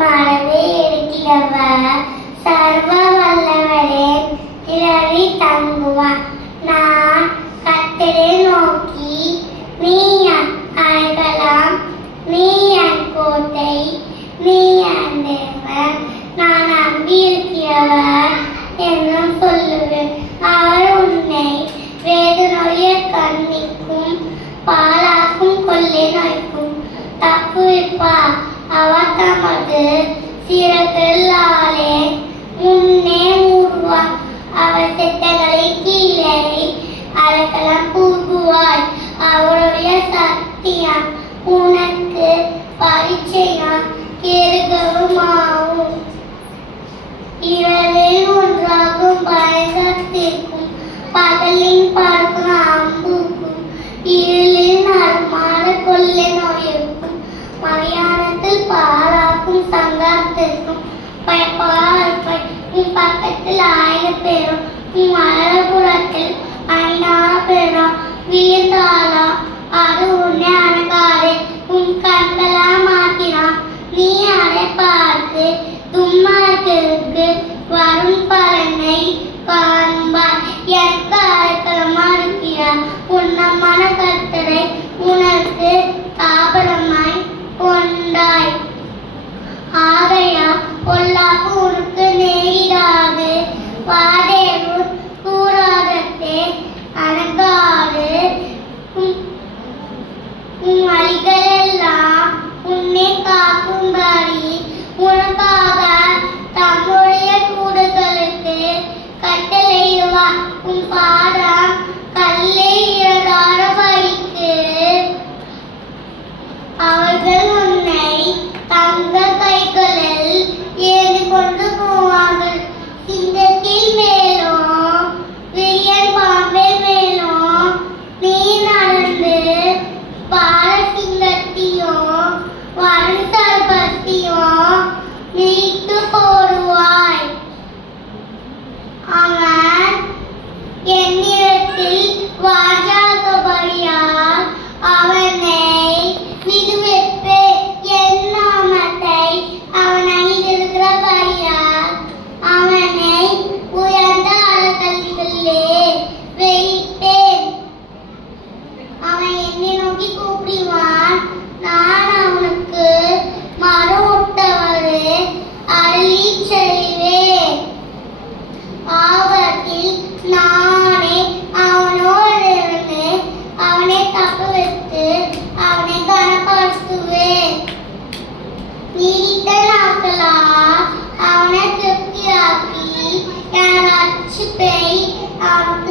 மறவே இருக்கிறவர் சர்வ வல்லவரே திரவி தங்குவார். நான் கர்த்தரை நோக்கி நீ அழைக்கலாம், நீ என் கோட்டை, நீ என் தேவன், நான் நம்பியிருக்கிறவர் என்றும் சொல்லுவேன். அவர் உன்னை வேறு நோய கண்ணிக்கும் பாலாக்கும் கொள்ளை நோய்க்கும் தப்புவிப்பார். அவர் தமது சிறகுகளாலே முன்னே மூடுவார். அவர் செத்தகளை கீழே அரைக்கலாம் பூகுவார். அவருடைய சத்தியம் உனக்கு பரிச்சயம் கேட்கவும் ஆகும். இரவில் ஒன்றாகும் பயங்கரத்திற்கும் பகலின் பார்க்கும் அம்புக்கும் இருளில் நறுமாற கொள்ளை நோய்க்கும் மதியானத்தில் பாலாக்கும் சங்காரத்திற்கும் பயப்பார்ப்பை. உன் பக்கத்தில் 1000 பேரும் உன் வலதுபுறத்தில் 5,000 பேரும் வீழ்ந்தாலா அது உன்னை அணுகாது. உன் கண்களால் மாற்றினான் நீ அதை பார்த்து துன்மார்க்கருக்கு வரும் பலனை காண்பார். எந்த அடைக்கலமா இருக்கிறார் உன்னமான கர்த்தரை உனக்கு தாபரமாய் கொண்டாய். ஆகையா பொல்லாப்பு உனக்கு நேரிடாது, வாதேவு கூறாதே அணுகாது. உன் வழிகளெல்லாம் உன்னை காக்கும்படி உனக்காக தம்முடைய கூடுகளுக்கு கட்டளையிடுவார். உன் பாதம் கல்லை இழந்தாரபடிக்கு அவர்கள் உன்னை தங்கள் கைகளில் ஏந்தி கொண்டு போவார்கள். சிங்கத்தின் மேலும் விரியன் பாம்பின் மேலும் நீ நடந்து பால சிங்கத்தையும் வரும் சர்ப்பத்தையும் நீட்டு போடுவாய். அவன் என்னிடத்தில் வாஜாகபடியால் அவனை விடுவிப்பே. என் நாமத்தை அவன் அறிந்திருக்கிறபடியால் அவனை உயர்ந்த அலகல்களிலே வைப்பேன். அவன் என்னை நோக்கி கூப்பிடுவான், நான் அவனுக்கு மறு உத்தரவு அருளிச் செய்வேன். ஆபத்தில் நானே அவனோடு இருந்து அவனை தப்புவித்து அவனை கனப்படுத்துவேன். நீடித்த நாட்களால் அவனை திருப்தியாக்கி என் ரட்சிப்பை அவனுக்கு